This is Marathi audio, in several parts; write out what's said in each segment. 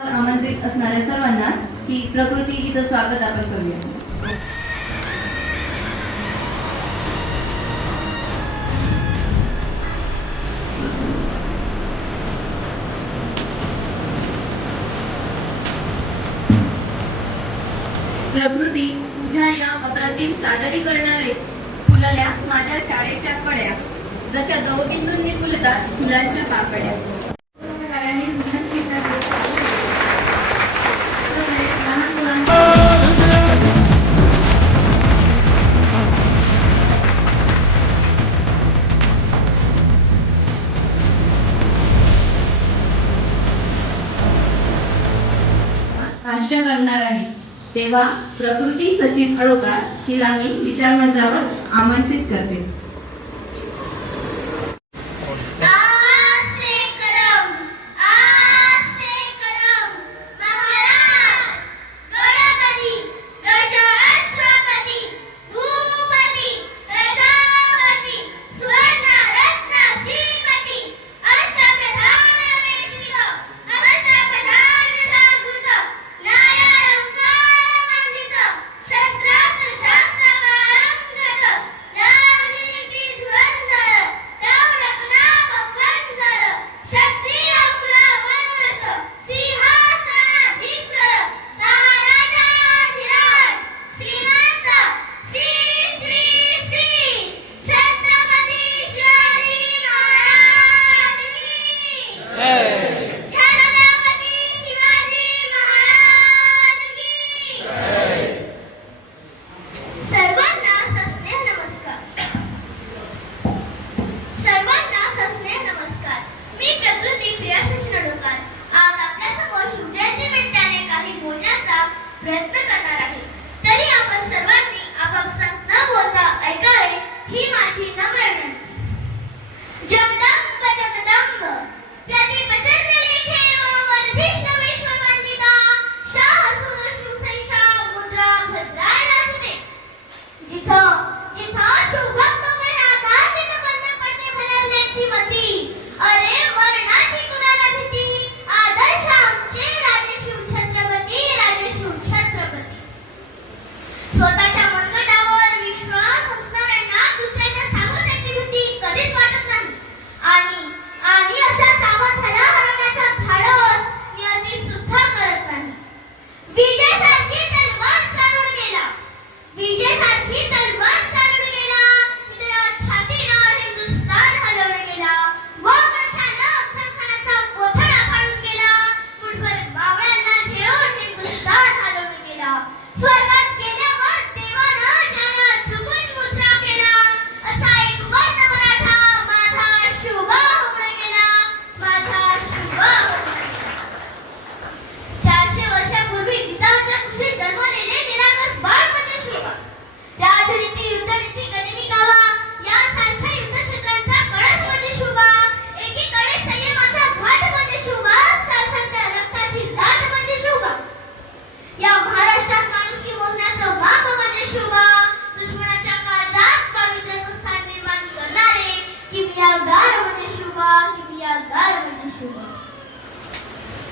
आमंत्रित असणाऱ्या सर्वांना की प्रकृती हिचं स्वागत आपण करूया. प्रकृती, तुझ्या या अप्रतिम सादरीकरणाने फुलल्या माझ्या शाळेच्या कड्या, जशा दवबिंदूंनी फुलतात फुलांच्या पाकड्या. भाष्य करणार आहे तेव्हा प्रकृती सचिन हळोकार हिला मी विचारमंचावर आमंत्रित करते.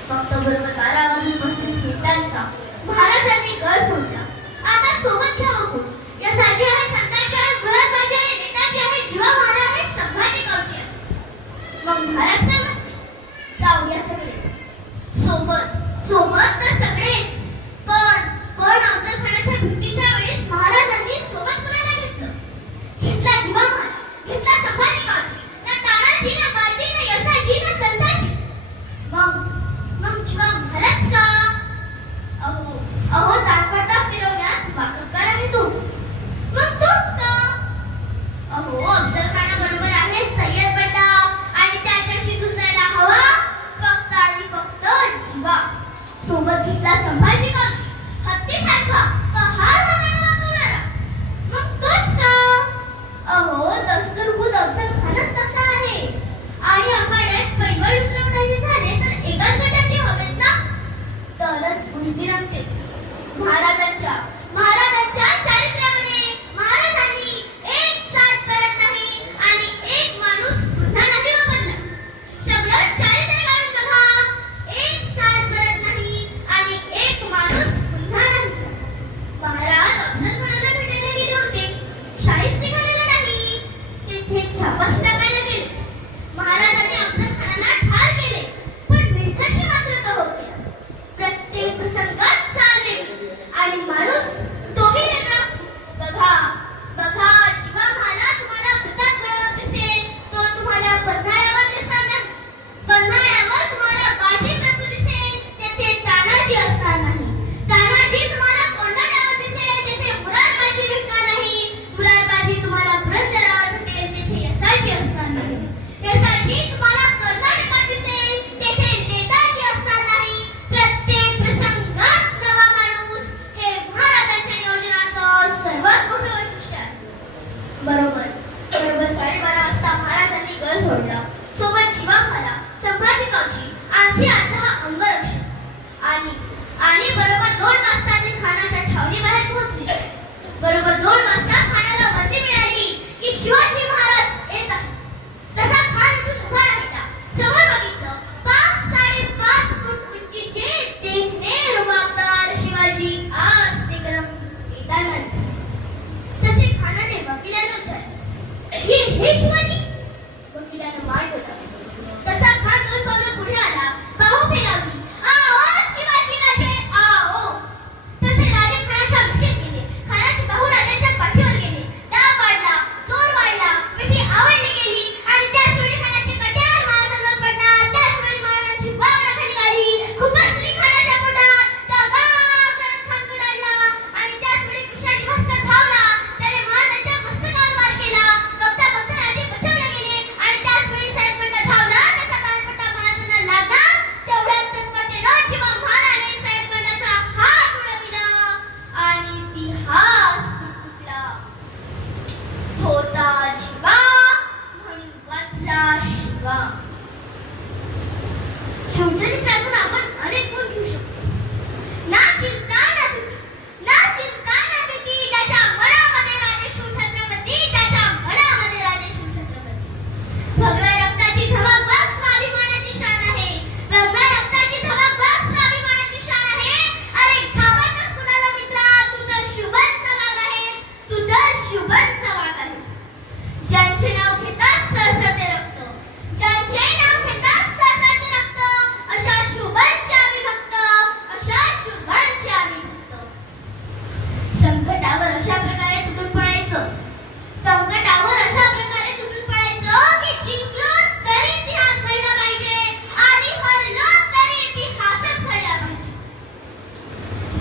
फक्त बरोबर 12 वाजून 35 मिनिटांचा महाराजांनी गळ सोडला. आता सोबत घ्यावं कोण? या साजी आहे, संतांची आहे, गुलाबाची आहे, नेताची आहे, जीवा महाराज आहे, संभाजी गावची आहे. मग महाराज काय म्हणते? जाऊया सगळेच सोबत सोबत तर सगळेच. पण अफजलखानाच्या भेटीच्या वेळेस महाराजांनी सोबत कुणाला घेतलं? घेतला जीवा महाराज, घेतला संभाजी गावची, ना तानाजी, ना बाजी, ना यशाची, ना संताची. मग जीवा महाराज का? अहो दाखवता फिरवण्यात वाकबगार आहे तो. मग तोच का? अहो अफजलखानाबरोबर आहे सय्यद बंडा आणि त्याच्याशी झुंजायला हवा फक्त आणि फक्त जीवा. सोबत घेतला संभाजी गावची, हत्तीसारखा पहार हाताने वाकवणारा. मग तोच का? अहो दस्तूरभूत अफजलखानच तसा आहे. आणि आखाड्यात पैवळ उतरवणारे झाले तर एकाच गटाची हवेत ना, तरच कुस्ती रंगते. महाराजांच्या चारित्र्यामध्ये महाराजांनी एक साथ करत नाही आणि एक माणूस पुन्हा नाही वापरला. सगळं चारित्र्य काढून बघा, एक साथ करत नाही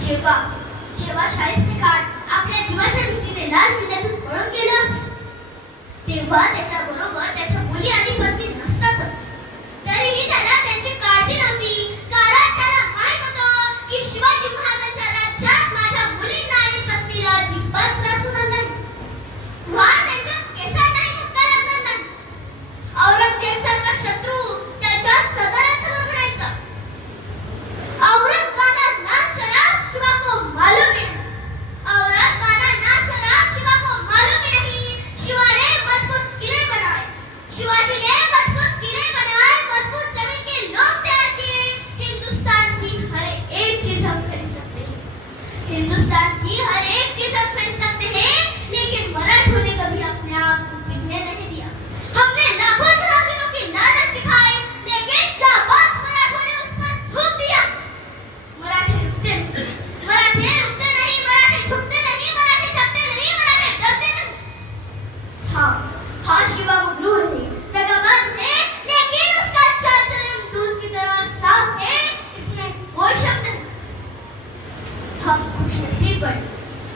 जेव्हा जेव्हा शाहिस्तेखान आपल्या जीवाच्या भीतीने लाल किल्ल्यातून पळून गेला असतो, तेव्हा त्याच्या बरोबर त्याच्या मुली आणि पत्नी नसतातच. तरीही त्याला त्यांची काळजी नव्हती, कारण त्याला माहित होतं की शिवाजी महाराजांच्या राज्यात माझ्या मुलींना आणि पत्नीला अजिबात त्रास होणार नाही. वा त्यांच्या केसांनाही धक्का लागणार नाही. औरंगजेबसारखा शत्रू त्याच्या सदरासमोर म्हणायचा, औरंगाबाद ना शराब शिवा को मालूम ही नहीं. औरंगाबाद ना शराब शिवा को मालूम ही नहीं. शिवा ने मजबूत किले बनाए, शिवाजी ने मजबूत किले बनाए, मजबूत जमीन के लोग तैयार किए. हिंदुस्तान की हर एक चीज हम खरीद सकते हैं, हिंदुस्तान की हर एक चीज हम खरीद सकते हैं, लेकिन मराठों ने कभी अपने आप को बिकने नहीं दिया. हमने लाखों जहांगीरों की लालच दिखाई, लेकिन जाबाज मराठों ने उस पर थूक दिया. मराठे रुकते नहीं, मराठे रुकते नहीं, मराठे झुकते नहीं, मराठे थकते नहीं, मराठे डरते नहीं. हाँ हाँ शिवा मगरूर है, दगाबाज है, लेकिन उसका चाल चलन दूध की तरह साफ है, इसमें कोई शक नहीं. हम खुशनसीब बने,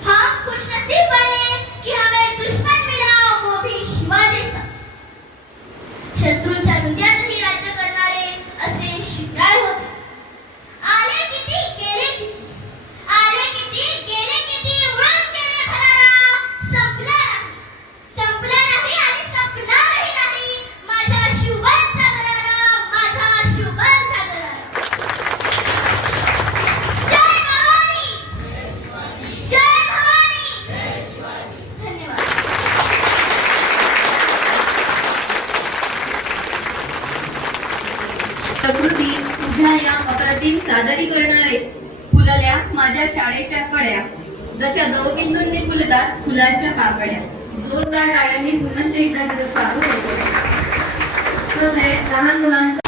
हम खुशनसीब बने कि हमें दुश्मन मिला, वो भी शिवा जैसा. शत्रूंच्या हृदयातही राज्य करणारे असे शिवराय होते. आले किती गेले किती, आले किती गेले किती, उडून गेले भरारा, संपला नाही, संपला नाही आणि संपणारही नाही माझ्या शिवबांचा गरारा, माझ्या शिवबांचा गरारा. जय भवानी, जय भवानी. धन्यवाद. प्रकृती तुझ्या या अप्रतिम सादरीकरणारे फुलल्या माझ्या शाळेच्या कड्या, जशा दवबिंदूंनी फुलतात फुलांच्या पाकड्या. जोरदार टाळ्यांनी पुन्हा एकदा तिथं स्वागत होतं. तर हे लहान मुलांचं